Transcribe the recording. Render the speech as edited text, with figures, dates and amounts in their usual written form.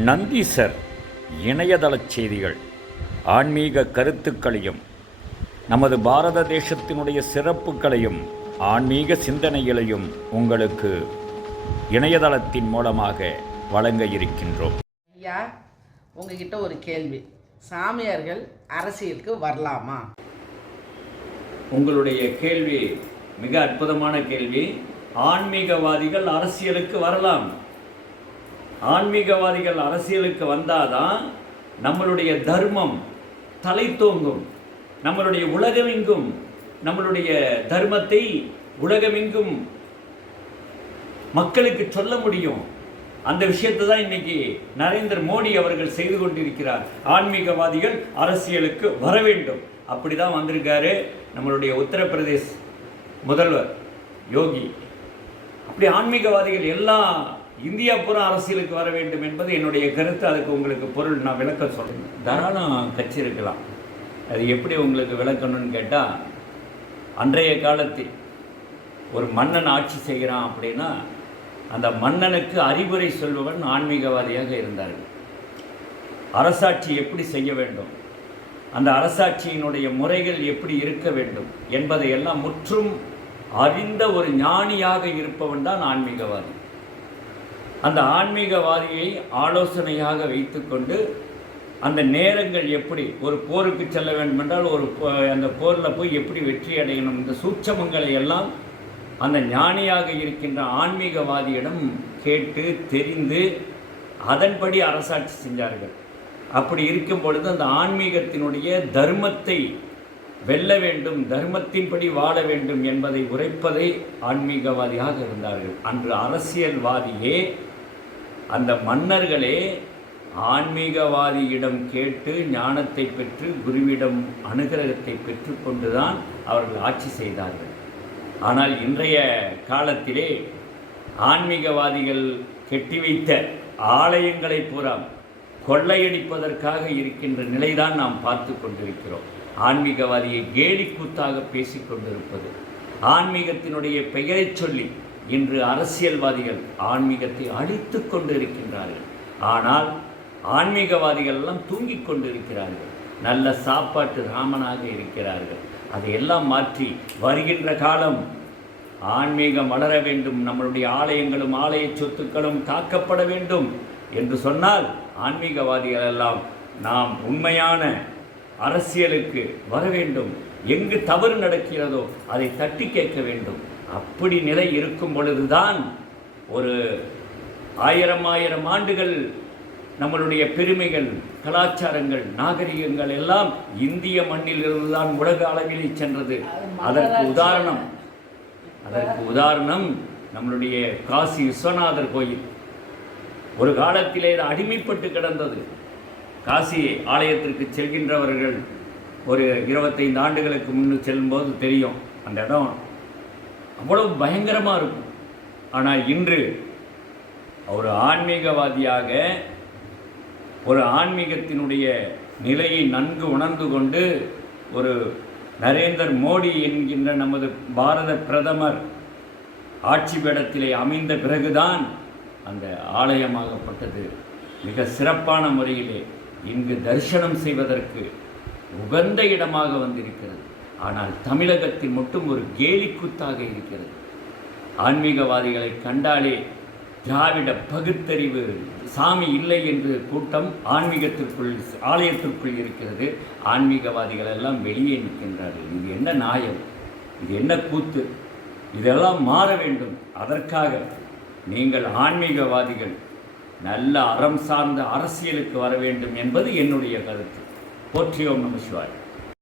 நந்தீசர் இணையதள செய்திகள், ஆன்மீக கருத்துக்களையும் நமது பாரத தேசத்தினுடைய சிறப்புகளையும் ஆன்மீக சிந்தனைகளையும் உங்களுக்கு இணையதளத்தின் மூலமாக வழங்க இருக்கின்றோம். ஐயா, உங்ககிட்ட ஒரு கேள்வி. சாமியார்கள் அரசியலுக்கு வரலாமா? உங்களுடைய கேள்வி மிக அற்புதமான கேள்வி. ஆன்மீகவாதிகள் அரசியலுக்கு வரலாம். ஆன்மீகவாதிகள் அரசியலுக்கு வந்தாதான் நம்மளுடைய தர்மம் தலை தோங்கும். நம்மளுடைய உலகமெங்கும் நம்மளுடைய தர்மத்தை உலகமெங்கும் மக்களுக்கு சொல்ல முடியும். அந்த விஷயத்தை தான் இன்னைக்கு நரேந்திர மோடி அவர்கள் செய்து கொண்டிருக்கிறார். ஆன்மீகவாதிகள் அரசியலுக்கு வர வேண்டும், அப்படி தான் வந்திருக்காரு நம்மளுடைய உத்தரப்பிரதேஷ் முதல்வர் யோகி. அப்படி ஆன்மீகவாதிகள் எல்லாம் இந்தியா பூரா அரசியலுக்கு வர வேண்டும் என்பது என்னுடைய கருத்து. அதுக்கு உங்களுக்கு பொருள் நான் விளக்க சொல்கிறேன். தாராளம் கட்சி இருக்கலாம். அது எப்படி உங்களுக்கு விளக்கணும்னு கேட்டால், அன்றைய காலத்தில் ஒரு மன்னன் ஆட்சி செய்கிறான் அப்படின்னா அந்த மன்னனுக்கு அறிவுரை சொல்பவன் ஆன்மீகவாதியாக இருந்தார்கள். அரசாட்சி எப்படி செய்ய வேண்டும், அந்த அரசாட்சியினுடைய முறைகள் எப்படி இருக்க வேண்டும் என்பதையெல்லாம் முற்றும் அறிந்த ஒரு ஞானியாக இருப்பவன் தான் ஆன்மீகவாதி. அந்த ஆன்மீகவாதியை ஆலோசனையாக வைத்துக்கொண்டு அந்த நேரங்கள் எப்படி ஒரு போருக்கு செல்ல வேண்டுமென்றால் அந்த போரில் போய் எப்படி வெற்றி அடையணும், இந்த சூட்சமங்களை எல்லாம் அந்த ஞானியாக இருக்கின்ற ஆன்மீகவாதியிடம் கேட்டு தெரிந்து அதன்படி அரசாட்சி செஞ்சார்கள். அப்படி இருக்கும் பொழுது அந்த ஆன்மீகத்தினுடைய தர்மத்தை வெல்ல வேண்டும், தர்மத்தின்படி வாழ வேண்டும் என்பதை உரைப்பதை ஆன்மீகவாதியாக இருந்தார்கள். அன்று அரசியல்வாதியே, அந்த மன்னர்களே ஆன்மீகவாதியிடம் கேட்டு ஞானத்தை பெற்று குருவிடம் அனுகிரகத்தை பெற்று கொண்டுதான் அவர்கள் ஆட்சி செய்தார்கள். ஆனால் இன்றைய காலத்திலே ஆன்மீகவாதிகள் கெட்டி வைத்த ஆலயங்களை பூரா கொள்ளையடிப்பதற்காக இருக்கின்ற நிலைதான் நாம் பார்த்து கொண்டிருக்கிறோம். ஆன்மீகவாதியை கேலிக்கூத்தாக பேசிக்கொண்டிருப்பது, ஆன்மீகத்தினுடைய பெயரை சொல்லி இன்று அரசியல்வாதிகள் ஆன்மீகத்தை அழித்து கொண்டு இருக்கின்றார்கள். ஆனால் ஆன்மீகவாதிகள் எல்லாம் தூங்கிக் கொண்டிருக்கிறார்கள், நல்ல சாப்பாட்டு ராமனாக இருக்கிறார்கள். அதையெல்லாம் மாற்றி வருகின்ற காலம் ஆன்மீகம் வளர வேண்டும், நம்மளுடைய ஆலயங்களும் ஆலய சொத்துக்களும் காக்கப்பட வேண்டும் என்று சொன்னால் ஆன்மீகவாதிகள் எல்லாம் நாம் உண்மையான அரசியலுக்கு வர வேண்டும். எங்கு தவறு நடக்கிறதோ அதை தட்டி கேட்க வேண்டும். அப்படி நிலை இருக்கும் பொழுதுதான் ஒரு ஆயிரம் ஆண்டுகள் நம்மளுடைய பெருமைகள், கலாச்சாரங்கள், நாகரிகங்கள் எல்லாம் இந்திய மண்ணிலிருந்து தான் உலக அளவில் சென்றது. அதற்கு உதாரணம் நம்மளுடைய காசி விஸ்வநாதர் கோயில். ஒரு காலத்திலே அடிமைப்பட்டு கிடந்தது. காசி ஆலயத்திற்கு செல்கின்றவர்கள் ஒரு 25 ஆண்டுகளுக்கு முன்னு செல்லும்போது தெரியும், அந்த இடம் அவ்வளவு பயங்கரமாக இருக்கும். ஆனால் இன்று ஒரு ஆன்மீகவாதியாக ஒரு ஆன்மீகத்தினுடைய நிலையை நன்கு உணர்ந்து கொண்டு ஒரு நரேந்திர மோடி என்கின்ற நமது பாரத பிரதமர் ஆட்சி பீடத்திலே அமைந்த பிறகுதான் அந்த ஆலயமாகப்பட்டது மிக சிறப்பான முறையிலே இங்கு தரிசனம் செய்வதற்கு உகந்த இடமாக வந்திருக்கிறது. ஆனால் தமிழகத்தில் மட்டும் ஒரு கேலிக்கூத்தாக இருக்கிறது. ஆன்மீகவாதிகளை கண்டாலே திராவிட பகுத்தறிவு, சாமி இல்லை என்று கூட்டம் ஆன்மீகத்திற்குள் ஆலயத்திற்குள் இருக்கிறது. ஆன்மீகவாதிகள் எல்லாம் வெளியே நிற்கின்றார்கள். இது என்ன நியாயம், இது என்ன கூத்து? இதெல்லாம் மாற வேண்டும். அதற்காக நீங்கள் ஆன்மீகவாதிகள் நல்ல அறம் சார்ந்த அரசியலுக்கு வர வேண்டும் என்பது என்னுடைய கருத்து. போற்றியோம் நம சிவாய.